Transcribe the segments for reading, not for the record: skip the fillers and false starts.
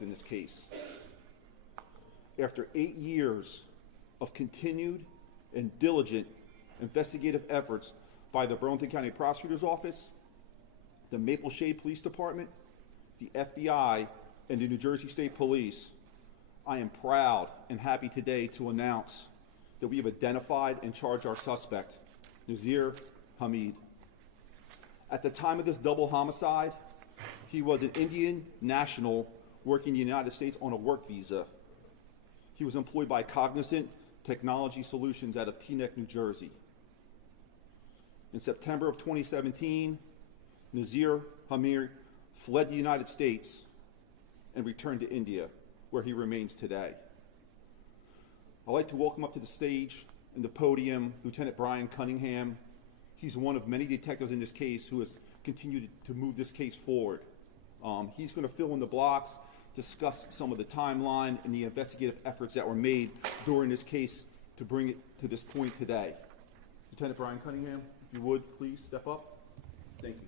in this case. After 8 years of continued and diligent investigative efforts by the Burlington County Prosecutor's Office, the Maple Shade Police Department, the FBI, and the New Jersey State Police, I am proud and happy today to announce that we have identified and charged our suspect, Nazir Hamid. At the time of this double homicide, he was an Indian national working in the United States on a work visa. He was employed by Cognizant Technology Solutions out of Teaneck, New Jersey. In September of 2017, Nazir Hamid fled the United States and returned to India, where he remains today. I'd like to welcome up to the stage and the podium Lieutenant Brian Cunningham. He's one of many detectives in this case who has continued to move this case forward. He's going to fill in the blocks, discuss some of the timeline and the investigative efforts that were made during this case to bring it to this point today. Lieutenant Brian Cunningham, if you would, please step up. Thank you.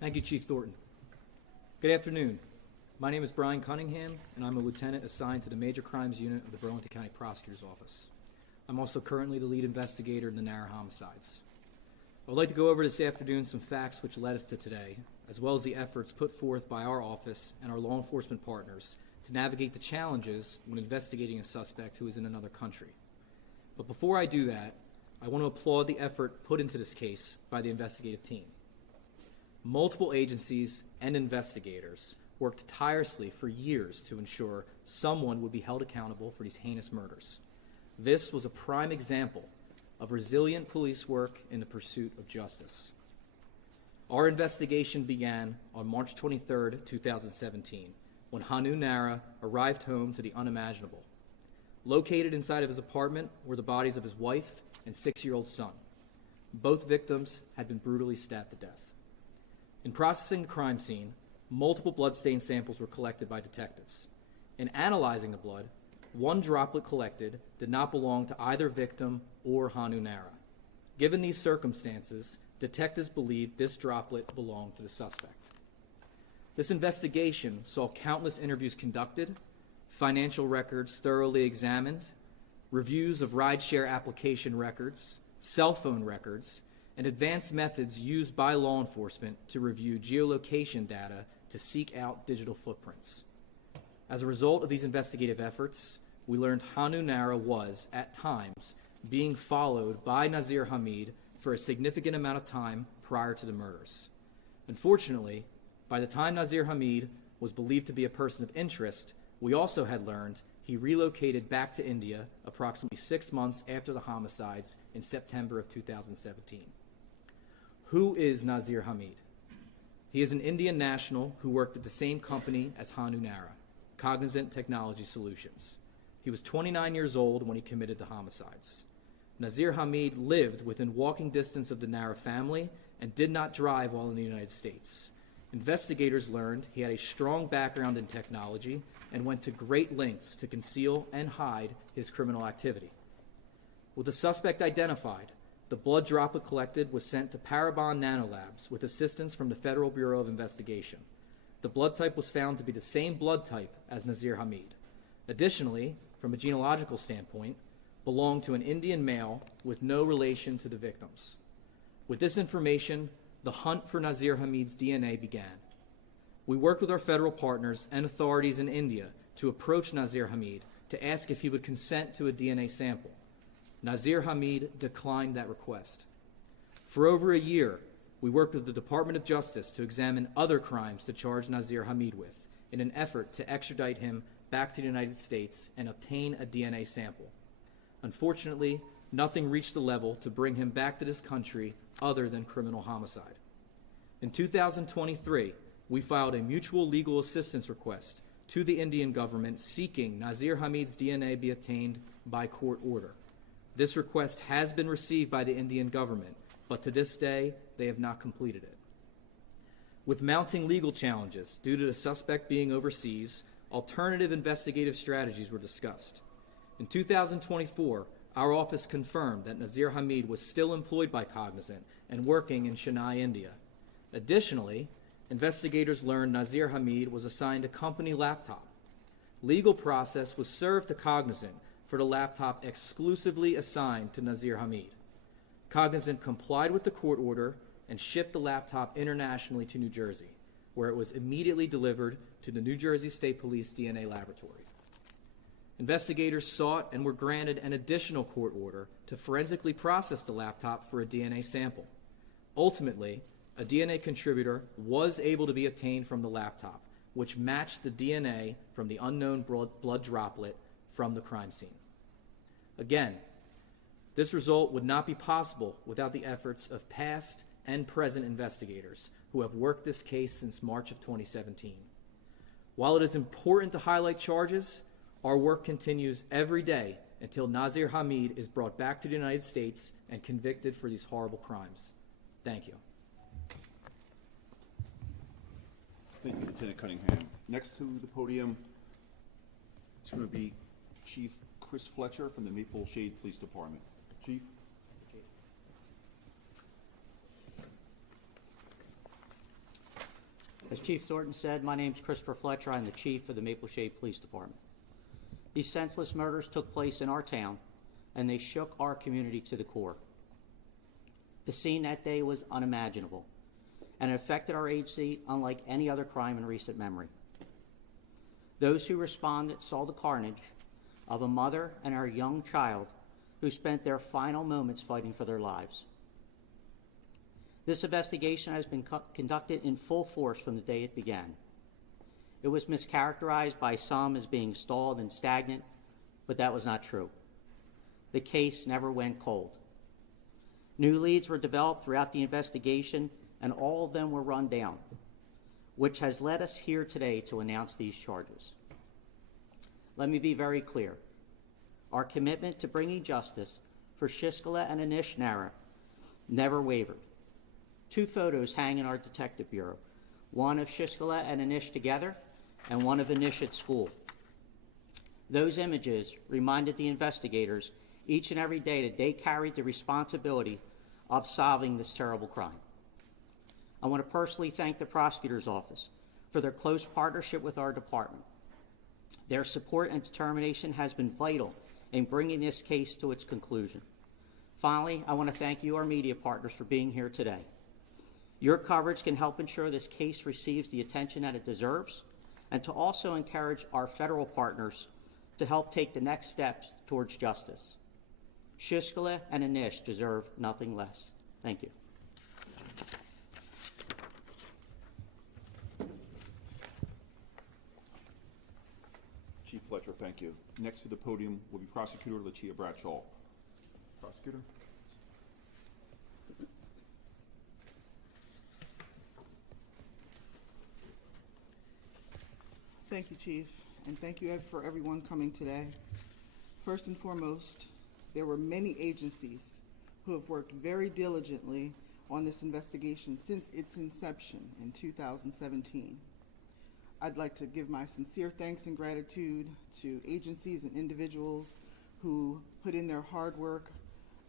Thank you, Chief Thornton. Good afternoon. My name is Brian Cunningham, and I'm a lieutenant assigned to the Major Crimes Unit of the Burlington County Prosecutor's Office. I'm also currently the lead investigator in the Nara homicides. I would like to go over this afternoon some facts which led us to today, as well as the efforts put forth by our office and our law enforcement partners to navigate the challenges when investigating a suspect who is in another country. But before I do that, I want to applaud the effort put into this case by the investigative team. Multiple agencies and investigators worked tirelessly for years to ensure someone would be held accountable for these heinous murders. This was a prime example of resilient police work in the pursuit of justice. Our investigation began on March 23, 2017, when Hanu Nara arrived home to the unimaginable. Located inside of his apartment were the bodies of his wife and 6-year-old son. Both victims had been brutally stabbed to death. In processing the crime scene, multiple bloodstain samples were collected by detectives. In analyzing the blood, one droplet collected did not belong to either victim or Hanu Nara. Given these circumstances, detectives believed this droplet belonged to the suspect. This investigation saw countless interviews conducted, financial records thoroughly examined, reviews of rideshare application records, cell phone records, and advanced methods used by law enforcement to review geolocation data to seek out digital footprints. As a result of these investigative efforts, we learned Hanu Nara was, at times, being followed by Nazir Hamid for a significant amount of time prior to the murders. Unfortunately, by the time Nazir Hamid was believed to be a person of interest, we also had learned he relocated back to India approximately 6 months after the homicides in September of 2017. Who is Nazir Hamid? He is an Indian national who worked at the same company as Hanu Nara, Cognizant Technology Solutions. He was 29 years old when he committed the homicides. Nazir Hamid lived within walking distance of the Nara family and did not drive while in the United States. Investigators learned he had a strong background in technology and went to great lengths to conceal and hide his criminal activity. With the suspect identified, the blood droplet collected was sent to Parabon Nanolabs with assistance from the Federal Bureau of Investigation. The blood type was found to be the same blood type as Nazir Hamid. Additionally, from a genealogical standpoint, belonged to an Indian male with no relation to the victims. With this information, the hunt for Nazir Hamid's DNA began. We worked with our federal partners and authorities in India to approach Nazir Hamid to ask if he would consent to a DNA sample. Nazir Hamid declined that request. For over a year, we worked with the Department of Justice to examine other crimes to charge Nazir Hamid with in an effort to extradite him back to the United States and obtain a DNA sample. Unfortunately, nothing reached the level to bring him back to this country other than criminal homicide. In 2023, we filed a mutual legal assistance request to the Indian government seeking Nazir Hamid's DNA be obtained by court order. This request has been received by the Indian government, but to this day, they have not completed it. With mounting legal challenges due to the suspect being overseas, alternative investigative strategies were discussed. In 2024, our office confirmed that Nazir Hamid was still employed by Cognizant and working in Chennai, India. Additionally, investigators learned Nazir Hamid was assigned a company laptop. Legal process was served to Cognizant for the laptop exclusively assigned to Nazir Hamid. Cognizant complied with the court order and shipped the laptop internationally to New Jersey, where it was immediately delivered to the New Jersey State Police DNA laboratory. Investigators sought and were granted an additional court order to forensically process the laptop for a DNA sample. Ultimately, a DNA contributor was able to be obtained from the laptop, which matched the DNA from the unknown blood droplet from the crime scene. Again, this result would not be possible without the efforts of past and present investigators who have worked this case since March of 2017. While it is important to highlight charges, our work continues every day until Nazir Hamid is brought back to the United States and convicted for these horrible crimes. Thank you. Thank you, Lieutenant Cunningham. Next to the podium, it's going to be Chief Chris Fletcher from the Maple Shade Police Department. Chief? As Chief Thornton said, my name is Christopher Fletcher. I'm the Chief of the Maple Shade Police Department. These senseless murders took place in our town, and they shook our community to the core. The scene that day was unimaginable, and it affected our agency unlike any other crime in recent memory. Those who responded saw the carnage of a mother and her young child who spent their final moments fighting for their lives. This investigation has been conducted in full force from the day it began. It was mischaracterized by some as being stalled and stagnant, but that was not true. The case never went cold. New leads were developed throughout the investigation, and all of them were run down, which has led us here today to announce these charges. Let me be very clear. Our commitment to bringing justice for Shiskala and Anish Nara never wavered. 2 photos hang in our detective bureau, one of Shiskala and Anish together and one of Anish at school. Those images reminded the investigators each and every day that they carried the responsibility of solving this terrible crime. I want to personally thank the prosecutor's office for their close partnership with our department. Their support and determination has been vital in bringing this case to its conclusion. Finally, I want to thank you, our media partners, for being here today. Your coverage can help ensure this case receives the attention that it deserves, and to also encourage our federal partners to help take the next steps towards justice. Shiskala and Anish deserve nothing less. Thank you. Chief Fletcher, thank you. Next to the podium will be Prosecutor Lucia Bradshaw. Prosecutor? Thank you, Chief, and thank you for everyone coming today. First and foremost, there were many agencies who have worked very diligently on this investigation since its inception in 2017. I'd like to give my sincere thanks and gratitude to agencies and individuals who put in their hard work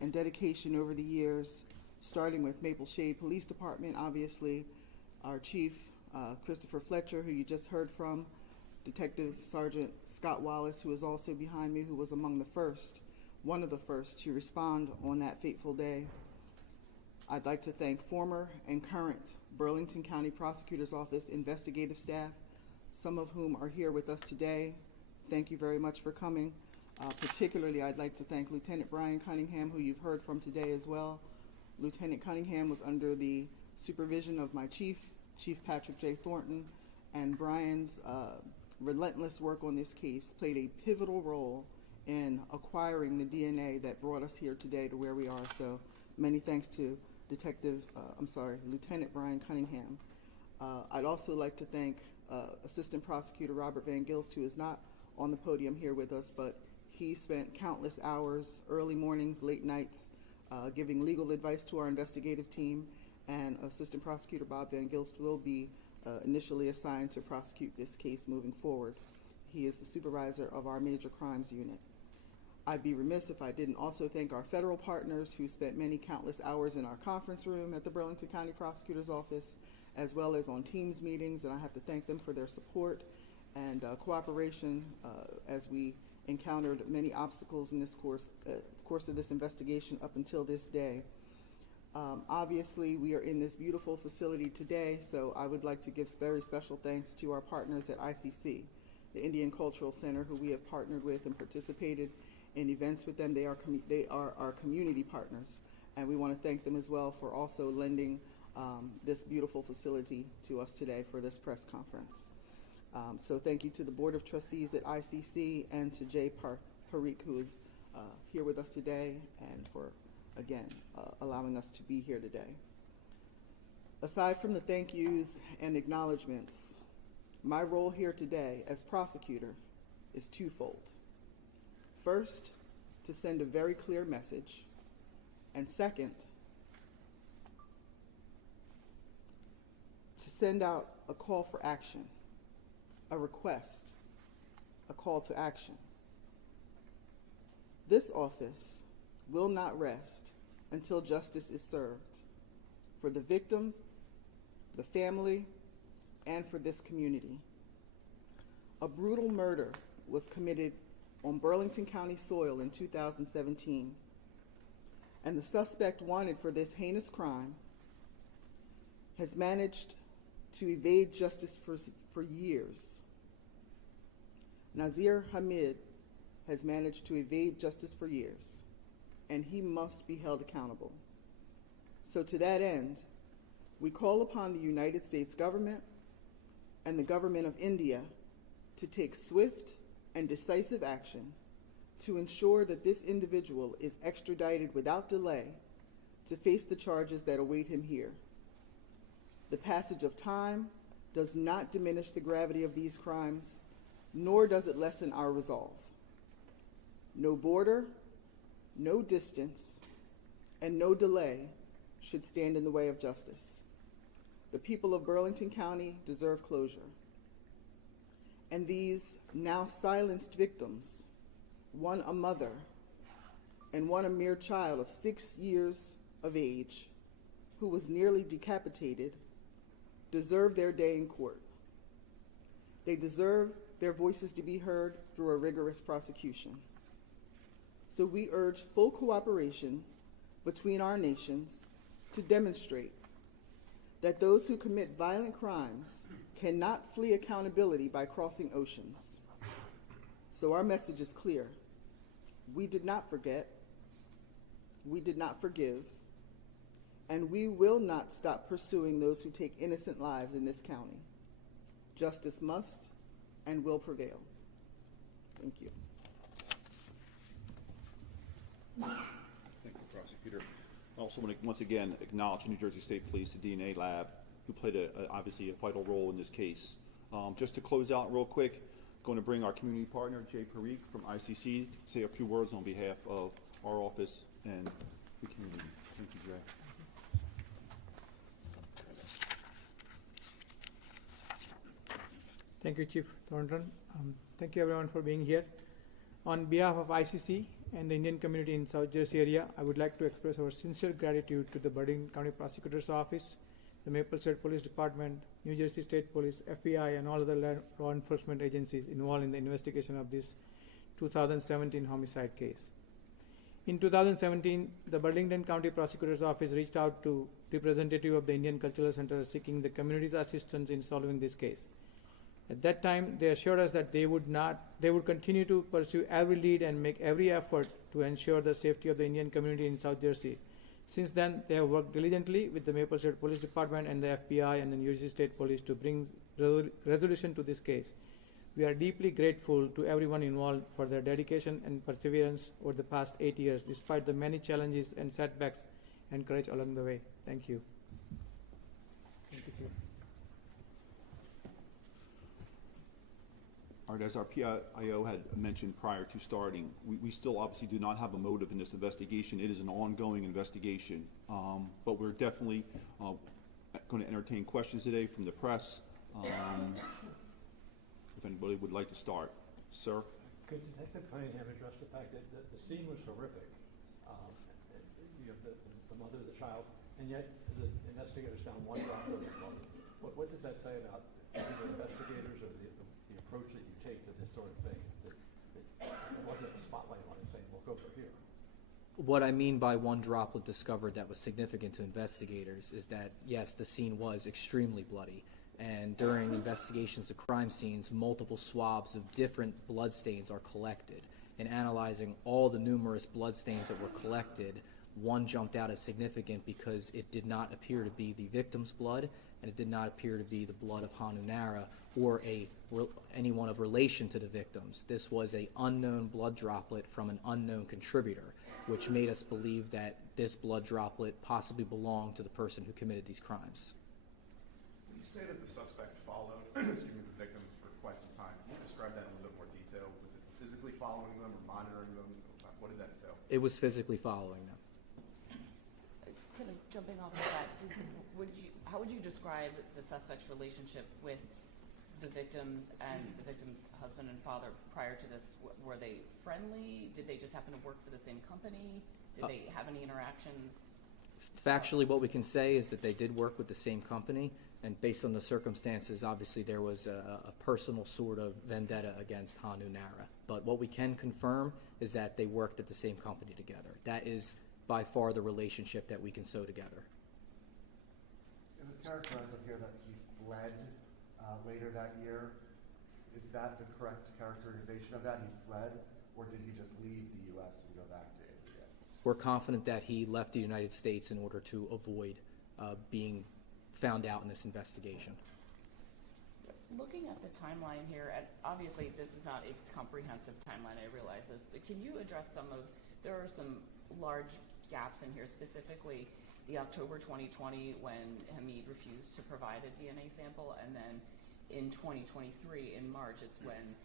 and dedication over the years, starting with Maple Shade Police Department, obviously, our Chief, Christopher Fletcher, who you just heard from, Detective Sergeant Scott Wallace, who is also behind me, who was among the first, one of the first to respond on that fateful day. I'd like to thank former and current Burlington County Prosecutor's Office investigative staff, some of whom are here with us today. Thank you very much for coming. Particularly, I'd like to thank Lieutenant Brian Cunningham, who you've heard from today as well. Lieutenant Cunningham was under the supervision of my chief, Chief Patrick J. Thornton, and Brian's relentless work on this case played a pivotal role in acquiring the DNA that brought us here today to where we are. So many thanks to Lieutenant Brian Cunningham. I'd also like to thank Assistant Prosecutor Robert Van Gilst, who is not on the podium here with us, but he spent countless hours, early mornings, late nights, giving legal advice to our investigative team, and Assistant Prosecutor Bob Van Gilst will be initially assigned to prosecute this case moving forward. He is the supervisor of our major crimes unit. I'd be remiss if I didn't also thank our federal partners who spent many countless hours in our conference room at the Burlington County Prosecutor's Office, as well as on Teams meetings, and I have to thank them for their support and cooperation as we encountered many obstacles in this course of this investigation up until this day. Obviously, we are in this beautiful facility today, so I would like to give very special thanks to our partners at ICC, the Indian Cultural Center, who we have partnered with and participated in events with them. They are our community partners, and we want to thank them as well for also lending this beautiful facility to us today for this press conference. So thank you to the Board of Trustees at ICC and to Jay Parikh, who is here with us today, and for, again, allowing us to be here today. Aside from the thank yous and acknowledgments, my role here today as prosecutor is twofold. First, to send a very clear message, and second, to send out a call for action, a request, a call to action. This office will not rest until justice is served for the victims, the family, and for this community. A brutal murder was committed on Burlington County soil in 2017, and the suspect wanted for this heinous crime has managed to evade justice for years. Nazir Hamid has managed to evade justice for years, and he must be held accountable. So to that end, we call upon the United States government and the government of India to take swift and decisive action to ensure that this individual is extradited without delay to face the charges that await him here. The passage of time does not diminish the gravity of these crimes, nor does it lessen our resolve. No border, no distance, and no delay should stand in the way of justice. The people of Burlington County deserve closure. And these now silenced victims, one a mother and one a mere child of 6 years of age who was nearly decapitated, deserve their day in court. They deserve their voices to be heard through a rigorous prosecution. So we urge full cooperation between our nations to demonstrate that those who commit violent crimes cannot flee accountability by crossing oceans. So our message is clear. We did not forget, we did not forgive, and we will not stop pursuing those who take innocent lives in this county. Justice must and will prevail. Thank you. Thank you, Prosecutor. I also want to once again acknowledge the New Jersey State Police, the DNA Lab, who played obviously a vital role in this case. Just to close out real quick, going to bring our community partner, Jay Parikh from ICC, to say a few words on behalf of our office and the community. Thank you, Jay. Thank you, Chief Thornton. Thank you, everyone, for being here. On behalf of ICC and the Indian community in South Jersey area, I would like to express our sincere gratitude to the Burlington County Prosecutor's Office, the Maple State Police Department, New Jersey State Police, FBI, and all other law enforcement agencies involved in the investigation of this 2017 homicide case. In 2017, the Burlington County Prosecutor's Office reached out to representative of the Indian Cultural Center seeking the community's assistance in solving this case. At that time, they assured us that they would continue to pursue every lead and make every effort to ensure the safety of the Indian community in South Jersey. Since then, they have worked diligently with the Maple State Police Department and the FBI and the New Jersey State Police to bring resolution to this case. We are deeply grateful to everyone involved for their dedication and perseverance over the past 8 years, despite the many challenges and setbacks and courage along the way. Thank you. Thank you. All right, as our PIO had mentioned prior to starting, we still obviously do not have a motive in this investigation. It is an ongoing investigation, but we're definitely going to entertain questions today from the press. If anybody would like to start. Sir? Could Detective Cunningham address the fact that the scene was horrific? You have the mother, the child, and yet the investigators found one drop of What does that say about the investigators or the approach that you take to this sort of thing? That there wasn't a spotlight on it saying, look over here. What I mean by one droplet discovered that was significant to investigators is that, yes, the scene was extremely bloody. And during investigations of crime scenes, multiple swabs of different blood stains are collected. In analyzing all the numerous blood stains that were collected, one jumped out as significant because it did not appear to be the victim's blood, and it did not appear to be the blood of Hanunara or anyone of relation to the victims. This was an unknown blood droplet from an unknown contributor, which made us believe that this blood droplet possibly belonged to the person who committed these crimes. When you say that the suspect followed the victims for quite some time, can you describe that in a little bit more detail? Was it physically following them or monitoring them? What did that entail? It was physically following them. Kind of jumping off of that, how would you describe the suspect's relationship with the victims and the victim's husband and father prior to this? Were they friendly? Did they just happen to work for the same company? Did they have any interactions? Factually, what we can say is that they did work with the same company, and based on the circumstances, obviously there was a personal sort of vendetta against Hanunara. But what we can confirm is that they worked at the same company together. That is by far the relationship that we can sew together. It was characterized up here that he fled later that year. Is that the correct characterization of that? He fled, or did he just leave the U.S. and go back to India? We're confident that he left the United States in order to avoid being found out in this investigation. Looking at the timeline here, and obviously this is not a comprehensive timeline, I realize this, but can you address there are some large gaps in here, specifically the October 2020 when Hamid refused to provide a DNA sample, and then in 2023, in March, it's when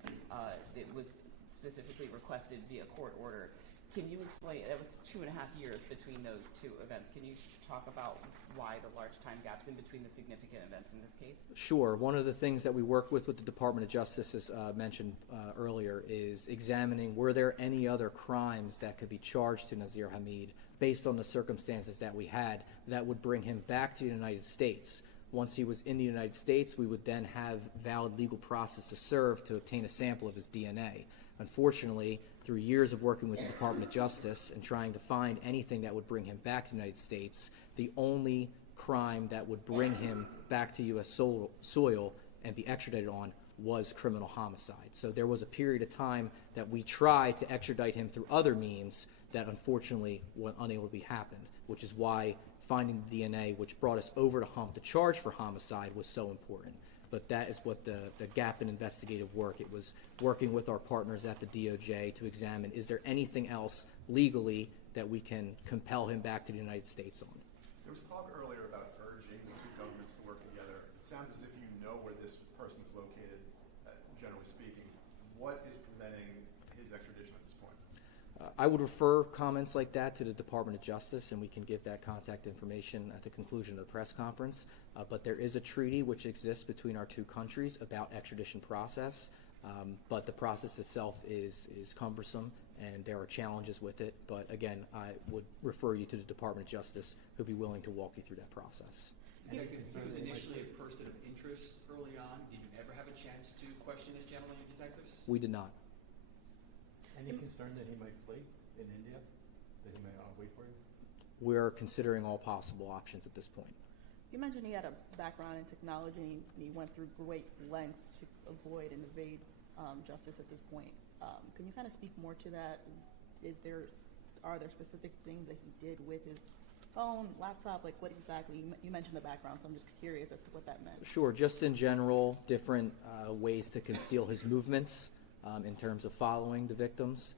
it was specifically requested via court order. Can you explain, it was 2.5 years between those two events. Can you talk about why the large time gaps in between the significant events in this case? Sure. One of the things that we work with the Department of Justice, as mentioned earlier, is examining were there any other crimes that could be charged to Nazir Hamid based on the circumstances that we had that would bring him back to the United States. Once he was in the United States, we would then have valid legal process to serve to obtain a sample of his DNA. Unfortunately, through years of working with the Department of Justice and trying to find anything that would bring him back to the United States, the only crime that would bring him back to U.S. soil and be extradited on was criminal homicide. So there was a period of time that we tried to extradite him through other means that unfortunately were unable to be happened, which is why finding the DNA, which brought us over to hump the charge for homicide, was so important. But that is what the gap in investigative work. It was working with our partners at the DOJ to examine, is there anything else legally that we can compel him back to the United States on? There was talk earlier about urging the two governments to work together. It sounds as if you know where this person's located, generally speaking. What is preventing his extradition at this point? I would refer comments like that to the Department of Justice, and we can give that contact information at the conclusion of the press conference. But there is a treaty which exists between our two countries about extradition process, but the process itself is cumbersome, and there are challenges with it. But again, I would refer you to the Department of Justice, who'd be willing to walk you through that process. And he was initially a person of interest early on. Did you ever have a chance to question this gentleman and detectives? We did not. Any concern that he might flee in India? That he may wait for you? We're considering all possible options at this point. You mentioned he had a background in technology and he went through great lengths to avoid and evade justice at this point. Can you kind of speak more to that? Are there specific things that he did with his phone, laptop, like what exactly? You mentioned the background, so I'm just curious as to what that meant. Sure, just in general, different ways to conceal his movements in terms of following the victims,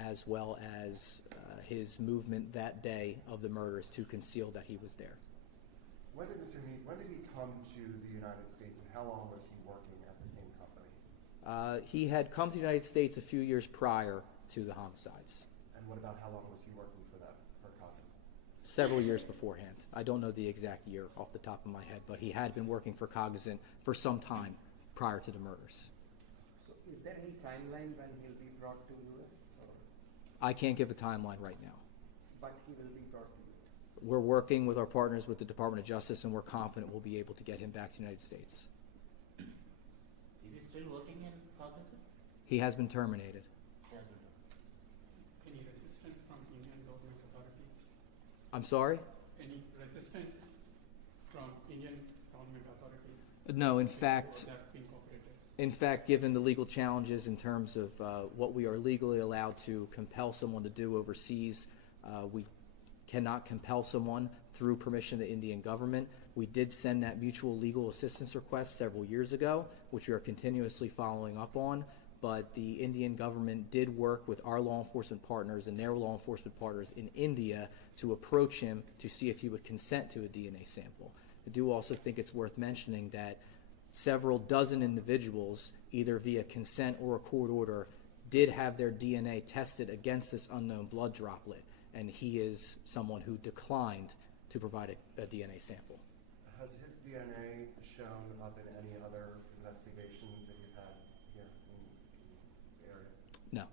as well as his movement that day of the murders to conceal that he was there. When did he come to the United States, and how long was he working at the same company? He had come to the United States a few years prior to the homicides. And what about how long was he working for Cognizant? Several years beforehand. I don't know the exact year off the top of my head, but he had been working for Cognizant for some time prior to the murders. So is there any timeline when he'll be brought to U.S.? I can't give a timeline right now. But he will be brought to U.S.? We're working with our partners with the Department of Justice, and we're confident we'll be able to get him back to the United States. Is he still working in Cognizant? He has been terminated. Any resistance from Indian government authorities? I'm sorry? Any resistance from Indian government authorities? No, in fact, That being cooperative? in fact, given the legal challenges in terms of what we are legally allowed to compel someone to do overseas, we cannot compel someone through permission of the Indian government. We did send that mutual legal assistance request several years ago, which we are continuously following up on. But the Indian government did work with our law enforcement partners and their law enforcement partners in India to approach him to see if he would consent to a DNA sample. I do also think it's worth mentioning that several dozen individuals, either via consent or a court order, did have their DNA tested against this unknown blood droplet, and he is someone who declined to provide a DNA sample. Has his DNA shown up in any other investigations that you've had here in the area? No.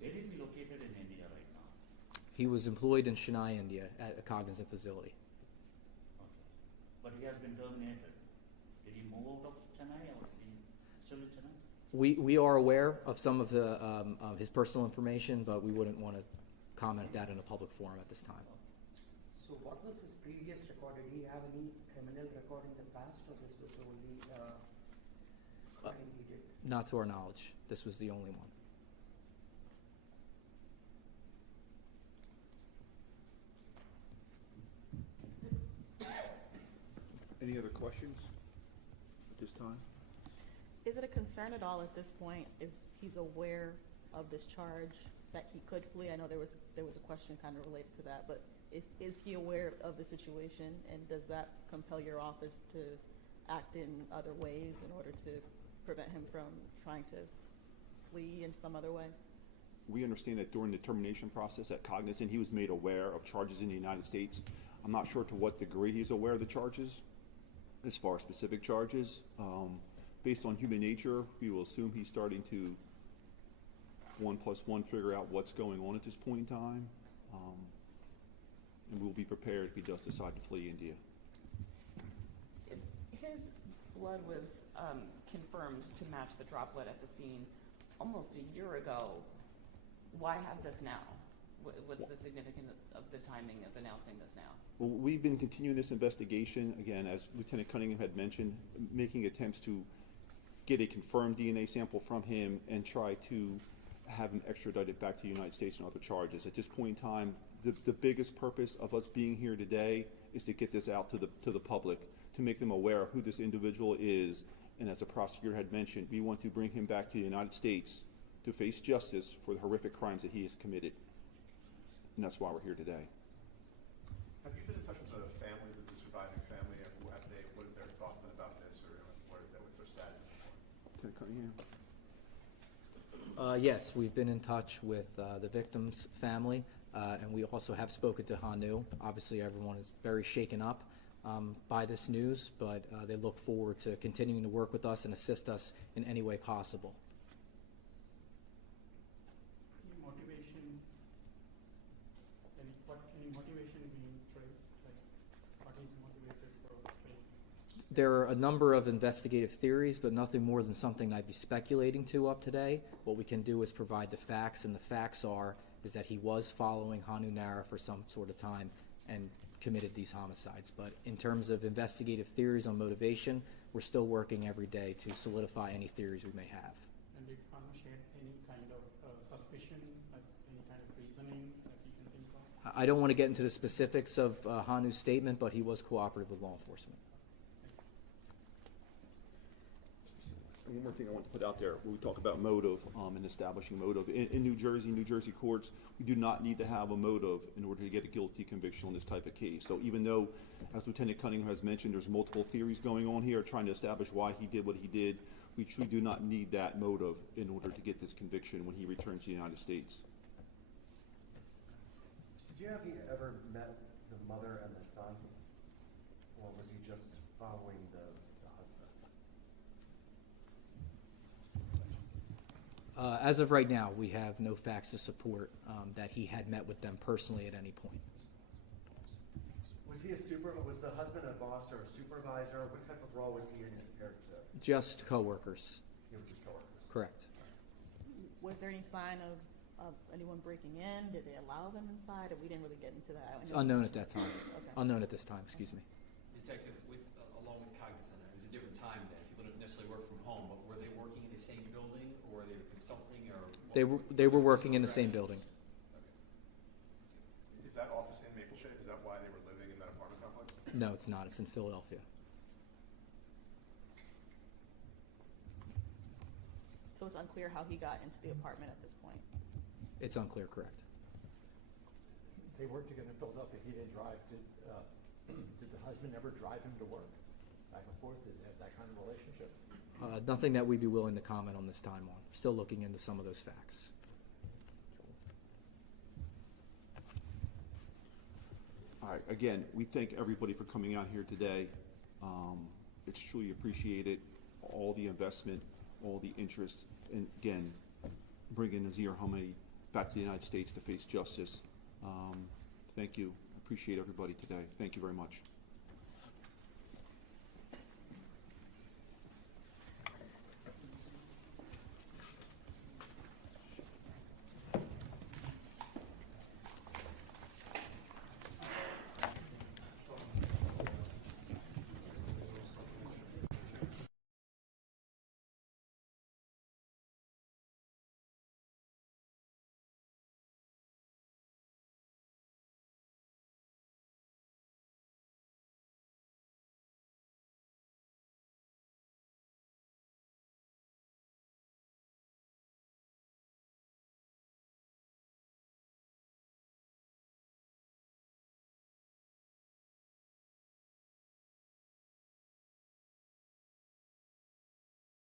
Where is he located in India right now? He was employed in Chennai, India, at a Cognizant facility. Okay. But he has been terminated. Did he move out of Chennai or is he still in Chennai? We are aware of some of the his personal information, but we wouldn't want to comment that in a public forum at this time. So what was his previous record? Did he have any criminal record in the past, or this was the only crime he did? Not to our knowledge. This was the only one. Any other questions at this time? Is it a concern at all at this point if he's aware of this charge that he could flee? I know there was a question kind of related to that, but is he aware of the situation, and does that compel your office to act in other ways in order to prevent him from trying to flee in some other way? We understand that during the termination process at Cognizant, he was made aware of charges in the United States. I'm not sure to what degree he's aware of the charges, as far as specific charges. Based on human nature, we will assume he's starting to 1 + 1 figure out what's going on at this point in time. And we'll be prepared if he does decide to flee India. If his blood was confirmed to match the droplet at the scene almost a year ago, why have this now? What's the significance of the timing of announcing this now? Well, we've been continuing this investigation, again, as Lieutenant Cunningham had mentioned, making attempts to get a confirmed DNA sample from him and try to have him extradited back to the United States on other charges. At this point in time, the biggest purpose of us being here today is to get this out to the public, to make them aware of who this individual is. And as the prosecutor had mentioned, we want to bring him back to the United States to face justice for the horrific crimes that he has committed. And that's why we're here today. Have you been in touch with the family, the surviving family, and what have their thoughts been about this, or what's their status at this point? Lieutenant Cunningham? Yes, we've been in touch with the victim's family, and we also have spoken to Hanu. Obviously, everyone is very shaken up by this news, but they look forward to continuing to work with us and assist us in any way possible. Any motivation? Any motivation being traced? Like, what is motivated for fleeing? There are a number of investigative theories, but nothing more than something I'd be speculating to up today. What we can do is provide the facts, and the facts is that he was following Hanu Nara for some sort of time and committed these homicides. But in terms of investigative theories on motivation, we're still working every day to solidify any theories we may have. And did Hanu share any kind of suspicion, like any kind of reasoning that you can think of? I don't want to get into the specifics of Hanu's statement, but he was cooperative with law enforcement. One more thing I want to put out there, when we talk about motive and establishing motive. In New Jersey courts, we do not need to have a motive in order to get a guilty conviction on this type of case. So even though, as Lieutenant Cunningham has mentioned, there's multiple theories going on here trying to establish why he did what he did, we truly do not need that motive in order to get this conviction when he returns to the United States. Have you ever met the mother and the son? Or was he just following the As of right now, we have no facts to support that he had met with them personally at any point. Was he was the husband a boss or a supervisor? What type of role was he in compared to? Just coworkers. You were just coworkers. Correct. Was there any sign of anyone breaking in? Did they allow them inside? Or we didn't really get into that. It's unknown at that time. Okay. Unknown at this time, excuse me. Detective, along with Cognizant, it was a different time then. People didn't necessarily work from home, but were they working in the same building, or were they consulting, or? They were working in the same building. Is that office in Maple Shade? Is that why they were living in that apartment complex? No, it's not. It's in Philadelphia. So it's unclear how he got into the apartment at this point. It's unclear, correct. They worked together in Philadelphia. He didn't drive. Did the husband ever drive him to work back and forth? Did they have that kind of relationship? Nothing that we'd be willing to comment on this time on. Still looking into some of those facts. All right, again, we thank everybody for coming out here today. It's truly appreciated, all the investment, all the interest, and again, bringing Nazir Hamid back to the United States to face justice. Thank you. Appreciate everybody today. Thank you very much.